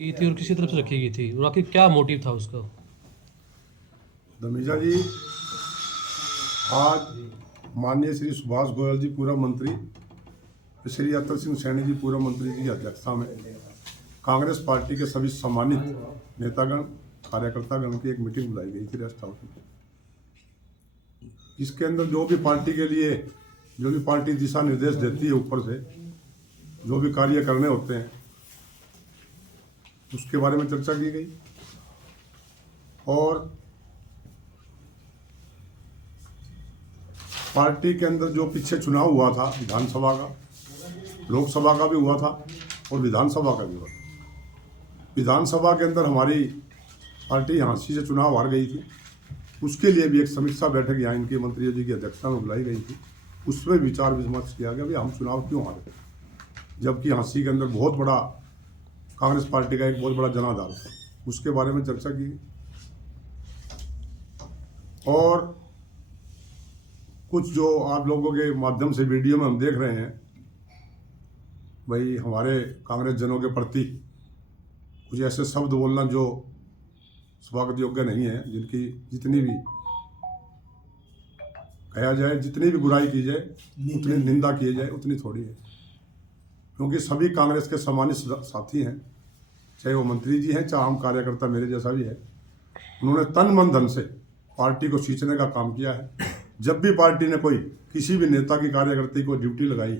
की थी और किसी तरफ से रखी गई थी और आखिर क्या मोटिव था उसका? धमीजा जी, आज माननीय श्री सुभाष गोयल जी पूर्व मंत्री, श्री अतर सिंह सैनी जी पूर्व मंत्री जी की अध्यक्षता में कांग्रेस पार्टी के सभी सम्मानित नेतागण कार्यकर्तागण की एक मीटिंग बुलाई गई थी रेस्ट हाउस में। इसके अंदर जो भी पार्टी के लिए जो भी पार्टी दिशा निर्देश देती है ऊपर से जो भी कार्य करने होते हैं उसके बारे में चर्चा की गई और पार्टी के अंदर जो पीछे चुनाव हुआ था विधानसभा का, लोकसभा का भी हुआ था और विधानसभा का भी हुआ था। विधानसभा के अंदर हमारी पार्टी हाँसी से चुनाव हार गई थी, उसके लिए भी एक समीक्षा बैठक यहाँ इनके मंत्रियों जी की अध्यक्षता में बुलाई गई थी। उसमें विचार विमर्श किया गया, भाई हम चुनाव क्यों हारे, जबकि हाँसी के अंदर बहुत बड़ा कांग्रेस पार्टी का एक बहुत बड़ा जनाधार था। उसके बारे में चर्चा की और कुछ जो आप लोगों के माध्यम से वीडियो में हम देख रहे हैं, भाई हमारे कांग्रेस जनों के प्रति कुछ ऐसे शब्द बोलना जो स्वागत योग्य नहीं है, जिनकी जितनी भी कहा जाए, जितनी भी बुराई की जाए, उतनी निंदा की जाए उतनी थोड़ी है। क्योंकि सभी कांग्रेस के सम्मानित साथी हैं, चाहे वो मंत्री जी हैं चाहे आम कार्यकर्ता मेरे जैसा भी है, उन्होंने तन मन धन से पार्टी को सींचने का काम किया है। जब भी पार्टी ने कोई किसी भी नेता की कार्यकर्ता को ड्यूटी लगाई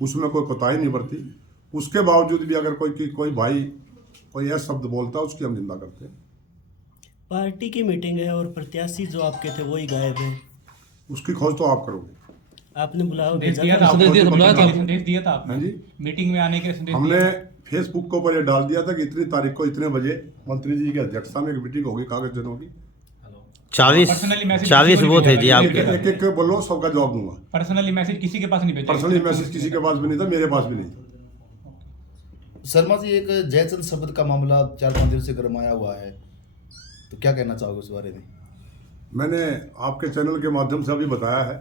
उसमें कोई कोताही नहीं बरती, उसके बावजूद भी अगर कोई भाई कोई ऐसा शब्द बोलता है उसकी हम निंदा करते हैं। पार्टी की मीटिंग है और प्रत्याशी जो आपके थे वही गायब है, उसकी खोज तो आप करोगे। आपने बुलाया संदेश भेजा था? दिया था आपने? हाँ जी, मीटिंग में आने के संदेश हमने फेसबुक के ऊपर ये डाल दिया था कि इतनी तारीख को इतने बजे मंत्री जी की अध्यक्षता में एक मीटिंग होगी कागज जनों की। 40 वो थे जी आपके। एक एक बोलो, सबका जवाब दूंगा। पर्सनली मैसेज किसी के पास नहीं भेजा? पर्सनली मैसेज किसी के पास भी नहीं था, मेरे पास भी नहीं था। शर्मा जी, एक जयचंद शब्द का मामला 4-5 दिन से गरमाया हुआ है, तो क्या कहना चाहोगे उस बारे में? मैंने आपके चैनल के माध्यम से अभी बताया है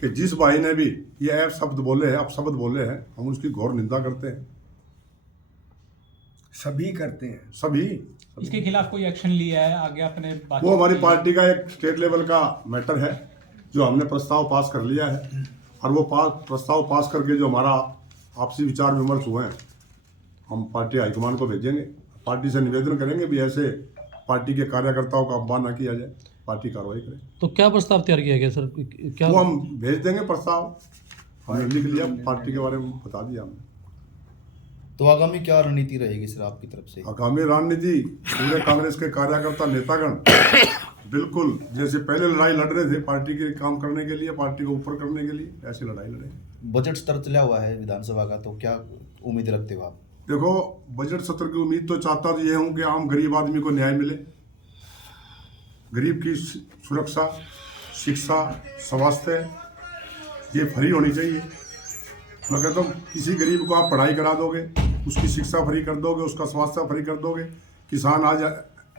कि जिस भाई ने भी ये ऐप शब्द बोले हैं, अपशब्द बोले हैं, हम उसकी घोर निंदा करते हैं। सभी करते हैं, सभी। इसके खिलाफ कोई एक्शन लिया है आगे आपने? वो हमारी पार्टी का एक स्टेट लेवल का मैटर है जो हमने प्रस्ताव पास कर लिया है और वो प्रस्ताव पास करके जो हमारा आपसी विचार विमर्श हुए हैं हम पार्टी हाईकमान को भेजेंगे। पार्टी से निवेदन करेंगे भी ऐसे पार्टी के कार्यकर्ताओं का अपमान न किया जाए, पार्टी कार्रवाई करे। तो क्या प्रस्ताव तैयार किया गया सर? क्या वो हम भेज देंगे प्रस्ताव, हमने लिख लिया, पार्टी के बारे में बता दिया हमने। तो आगामी क्या रणनीति रहेगी सर आपकी तरफ से? आगामी रणनीति पूरे कांग्रेस के कार्यकर्ता नेतागण बिल्कुल जैसे पहले लड़ाई लड़ रहे थे पार्टी के काम करने के लिए, पार्टी को ऊपर करने के लिए, ऐसी लड़ाई लड़ेंगे। बजट सत्र चला हुआ है विधानसभा का, तो क्या उम्मीद रखते हो आप? देखो, बजट सत्र की उम्मीद तो चाहता तो ये हूँ कि आम गरीब आदमी को न्याय मिले, गरीब की सुरक्षा, शिक्षा, स्वास्थ्य ये फ्री होनी चाहिए। मैं कहता हूँ किसी गरीब को आप पढ़ाई करा दोगे, उसकी शिक्षा फ्री कर दोगे, उसका स्वास्थ्य फ्री कर दोगे। किसान आज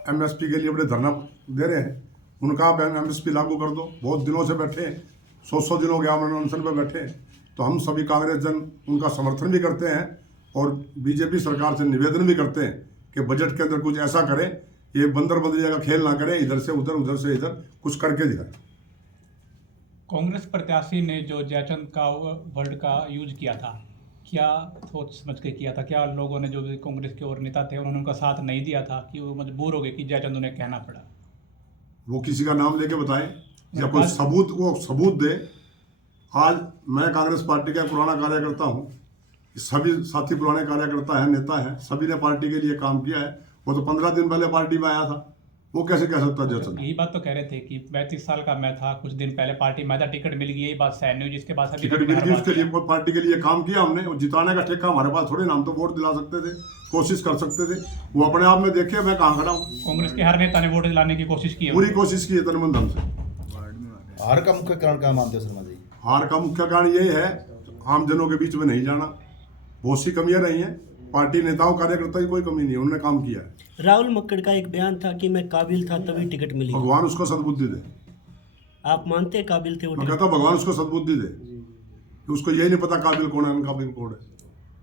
एमएसपी के लिए बड़े धरना दे रहे हैं, उनका आप एमएसपी लागू कर दो। बहुत दिनों से बैठे हैं, 100 दिन हो गया अनशन पर बैठे हैं। तो हम सभी कांग्रेस जन उनका समर्थन भी करते हैं और बीजेपी सरकार से निवेदन भी करते हैं कि बजट के अंदर कुछ ऐसा करें, ये बंदर बंदरिया का खेल ना करें, इधर से उधर उधर से इधर कुछ करके दिखाएं। कांग्रेस प्रत्याशी ने जो जयचंद का वर्ड का यूज किया था, क्या सोच समझ के किया था? क्या लोगों ने जो भी कांग्रेस के और नेता थे उन्होंने उनका साथ नहीं दिया था कि वो मजबूर हो गए कि जयचंद उन्हें कहना पड़ा? वो किसी का नाम लेके बताएं या कोई सबूत, वो सबूत दे। आज मैं कांग्रेस पार्टी का पुराना कार्यकर्ता हूँ, सभी साथी पुराने कार्यकर्ता हैं, नेता हैं, सभी ने पार्टी के लिए काम किया है। वो तो 15 दिन पहले पार्टी में आया था, वो कैसे कह सकता जयचंद? यही बात तो कह रहे थे कि 35 साल का मैं था, कुछ दिन पहले पार्टी में था, टिकट मिल गई, यही बात सैन न्यूज जिसके पास अभी टिकट मिल गई, उसके लिए पार्टी के लिए काम किया हमने। और जिताने का ठेका हमारे पास थोड़ी, नाम तो वोट दिला सकते थे, कोशिश कर सकते थे। वो अपने आप में देखिए मैं कहाँ खड़ा हूँ। कांग्रेस के हर नेता ने वोट दिलाने की कोशिश की है, पूरी कोशिश की है तन मन धन से। हार का मुख्य कारण क्या मानते हो शर्मा जी? हार का मुख्य कारण यही है आम जनों के बीच में नहीं जाना। बहुत सी कमियां रही हैं, पार्टी नेताओं कार्यकर्ता की कोई कमी नहीं है, उन्होंने काम किया है। राहुल मक्कड़ का एक बयान था कि मैं काबिल था तभी टिकट मिली। भगवान उसको सद्बुद्धि दे। आप मानते हैं काबिल थे वो? मैं कहता हूं भगवान उसको सद्बुद्धि दे, उसको यही नहीं पता काबिल कौन है, अनकाबिल कौन है।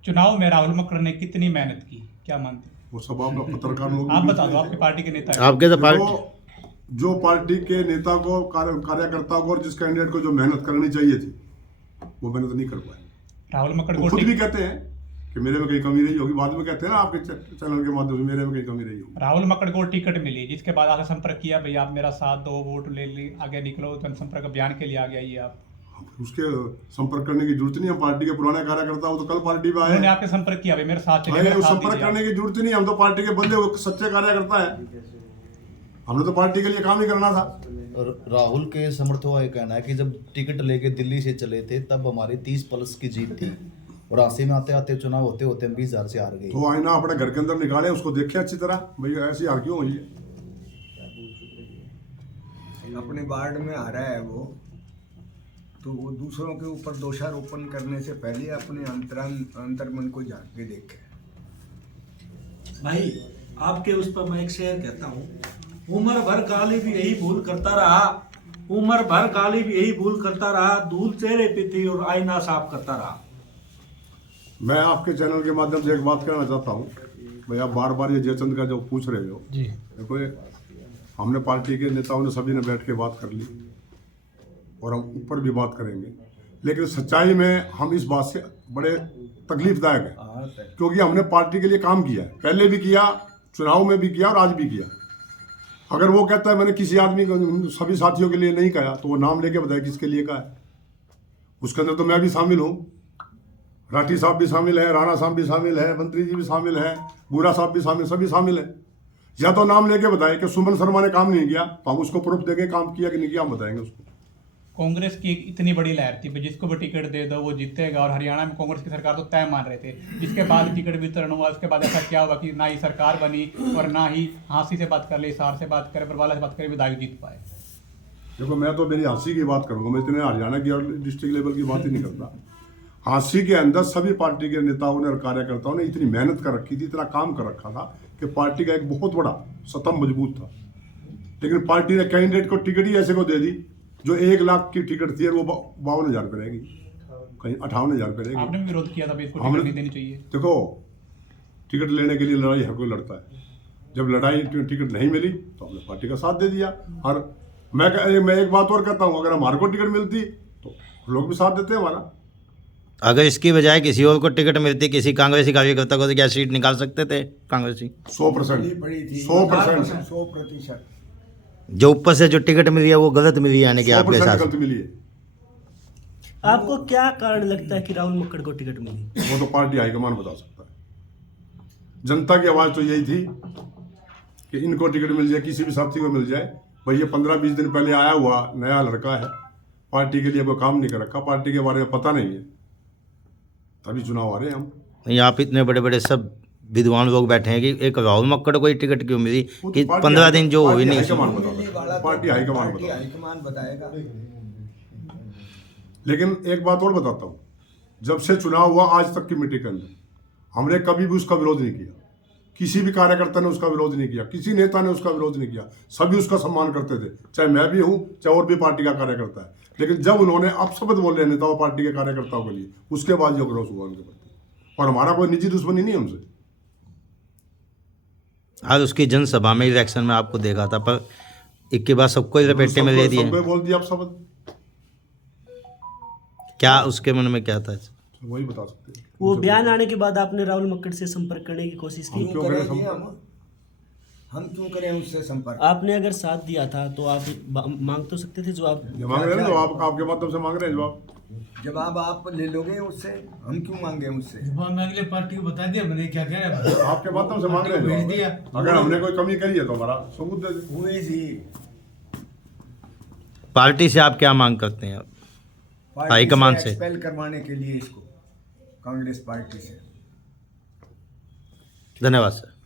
चुनाव में राहुल मक्कड़ ने कितनी मेहनत की, क्या मानते हैं? वो सब आप पत्रकार लोग आप बता दो, आपकी पार्टी के नेता हैं। आपके तो पार्टी देखो, जो पार्टी के नेता को कार्यकर्ता को और जिस कैंडिडेट को जो मेहनत करनी चाहिए थी वो मेहनत नहीं कर पाए। राहुल मक्कड़ वो को खुद भी कहते हैं कि मेरे में कहीं कमी रही होगी, बाद में कहते हैं ना आपके चैनल के माध्यम से मेरे में कहीं कमी रही होगी। राहुल मक्कड़ को टिकट मिली, जिसके बाद आपसे संपर्क किया, भैया आप मेरा साथ दो, वोट ले ली, आगे निकलो, जनसंपर्क अभियान के लिए आ गया ये आप। उसके संपर्क करने की जरूरत नहीं, हम पार्टी के पुराने कार्यकर्ता हो तो कल पार्टी में आए उन्होंने आपके संपर्क किया, भाई मेरे साथ चलिए, मेरा साथ संपर्क दीजिए करने आप। की जरूरत ही नहीं, हम तो पार्टी के बंदे सच्चे कार्यकर्ता है, हमने तो पार्टी के लिए काम ही करना था। और राहुल के समर्थकों का ये कहना है कि जब टिकट लेके दिल्ली से चले थे तब हमारी 30 प्लस की जीत थी और आसे में आते आते चुनाव होते होते हम 20,000 से हार गए। तो आईना अपने घर के अंदर निकाले, उसको देखे अच्छी तरह, भाई ऐसी हार क्यों हुई है। अपने वार्ड में आ रहा है वो, तो वो दूसरों के ऊपर दोषारोपण करने से पहले अपने अंतर्मन को झांक के देखे। भाई आपके उस पर मैं एक शेर कहता हूँ, उम्र भर गाली भी यही भूल करता रहा, उम्र भर गाली भी यही भूल करता रहा, धूल चेहरे पे थी और आईना साफ करता रहा। मैं आपके चैनल के माध्यम से एक बात कहना चाहता हूँ, भाई आप बार बार ये जयचंद का जो पूछ रहे हो, जी देखो ये हमने पार्टी के नेताओं ने सभी ने बैठ के बात कर ली और हम ऊपर भी बात करेंगे, लेकिन सच्चाई में हम इस बात से बड़े तकलीफदायक है, क्योंकि हमने पार्टी के लिए काम किया है, पहले भी किया, चुनाव में भी किया और आज भी किया। अगर वो कहता है मैंने किसी आदमी को, सभी साथियों के लिए नहीं कहा, तो वो नाम लेके बताए किसके लिए कहा है। उसके अंदर तो मैं भी शामिल हूँ, राठी साहब भी शामिल है, राणा साहब भी शामिल है, मंत्री जी भी शामिल है, बूढ़ा साहब भी शामिल, सभी शामिल है। या तो नाम लेके बताए कि सुमन शर्मा ने काम नहीं किया, तो हम उसको प्रूफ देंगे काम किया कि नहीं किया, हम बताएंगे उसको। कांग्रेस की एक इतनी बड़ी लहर थी, जिसको भी टिकट दे दो वो जीतेगा, और हरियाणा में कांग्रेस की सरकार तो तय मान रहे थे। जिसके बाद टिकट वितरण हुआ, उसके बाद ऐसा क्या हुआ कि ना ही सरकार बनी और ना ही हाँसी से बात कर ले, हिसार से बात करे, बरवाला से बात करे, विधायक जीत पाए। देखो मैं तो मेरी हाँसी की बात करूंगा, मैं इतने हरियाणा की और डिस्ट्रिक्ट लेवल की बात ही नहीं करता। हाँसी के अंदर सभी पार्टी के नेताओं ने और कार्यकर्ताओं ने इतनी मेहनत कर रखी थी, इतना काम कर रखा था कि पार्टी का एक बहुत बड़ा स्तंभ मजबूत था। लेकिन पार्टी ने कैंडिडेट को टिकट ही ऐसे को दे दी जो 1 लाख की टिकट थी और वो 52,000 रुपये रहेगी, कहीं 58,000 रुपये रहेगी। आपने भी विरोध किया था भाई इसको हमने- टिकट नहीं देनी चाहिए। देखो टिकट लेने के लिए लड़ाई हर कोई लड़ता है, जब लड़ाई टिकट नहीं मिली तो हमने पार्टी का साथ दे दिया। और मैं एक बात और कहता हूँ, अगर हमारे को टिकट मिलती तो लोग भी साथ देते हैं हमारा। अगर इसकी बजाय किसी और को टिकट मिलती, किसी कांग्रेसी कार्यकर्ता को, तो क्या सीट निकाल सकते थे कांग्रेसी? 100%, पड़ी थी 100%, 100%। जो ऊपर से जो टिकट मिली है वो गलत मिली है, यानी कि आपके 100% साथ गलत मिली है। आपको क्या कारण लगता है कि राहुल मक्कड़ को टिकट मिली? वो तो पार्टी हाईकमान बता सकता है। जनता की आवाज़ तो यही थी कि इनको टिकट मिल जाए, किसी भी साथी को मिल जाए। भाई ये 15-20 दिन पहले आया हुआ नया लड़का है, पार्टी के लिए कोई काम नहीं कर रखा, पार्टी के बारे में पता नहीं है, तभी चुनाव आ रहे हैं हम। नहीं, आप इतने बड़े बड़े सब विद्वान लोग बैठे हैं कि एक राहुल मक्कड़ को ही टिकट क्यों मिली वो तो कि पार्टी 15 दिन जो हुई पार्टी नहीं। हाईकमान बता सकता है, पार्टी हाईकमान पार्टी बता। हाईकमान बताएगा। लेकिन एक बात और बताता हूँ, जब से चुनाव हुआ आज तक की मीटिंग के अंदर हमने कभी भी उसका विरोध नहीं किया, किसी भी कार्यकर्ता ने उसका विरोध नहीं किया, किसी नेता ने उसका विरोध नहीं किया, सभी उसका सम्मान करते थे, चाहे मैं भी हूँ चाहे और भी पार्टी का कार्यकर्ता है। लेकिन जब उन्होंने अपशब्द बोले नेताओं पार्टी के कार्यकर्ताओं के लिए, उसके बाद जो क्रोध हुआ उनके प्रति। और हमारा कोई निजी दुश्मनी नहीं है उनसे। आज उसकी जनसभा में, इलेक्शन में आपको देखा था, पर एक के बाद सबको लपेटे में ले दिए। सबको बोल दिया अपशब्द, क्या उसके मन में क्या था? वही बता सकते हैं। वो बयान आने के बाद आपने राहुल मक्कड़ से संपर्क करने की कोशिश की? क्यों करें करें जी हम क्यों करें उससे संपर्क? आपने अगर साथ दिया था तो आप मांग तो सकते थे जवाब। ये मांग रहे हैं तो आप आपके माध्यम से मांग रहे हैं जवाब। जवाब आप ले लोगे उससे, हम क्यों मांगे उससे? मैं अगले पार्टी को बता दिया मैंने क्या कह रहा है। आपके माध्यम से मांग रहे हैं भेज दिया। जवाब। अगर हमने कोई कमी करी है तो हमारा सबूत दे दें। हुई जी, पार्टी से आप क्या मांग करते हैं? पार्टी हाईकमान से एक्सपेल करवाने के लिए इसको, कांग्रेस पार्टी से। धन्यवाद सर।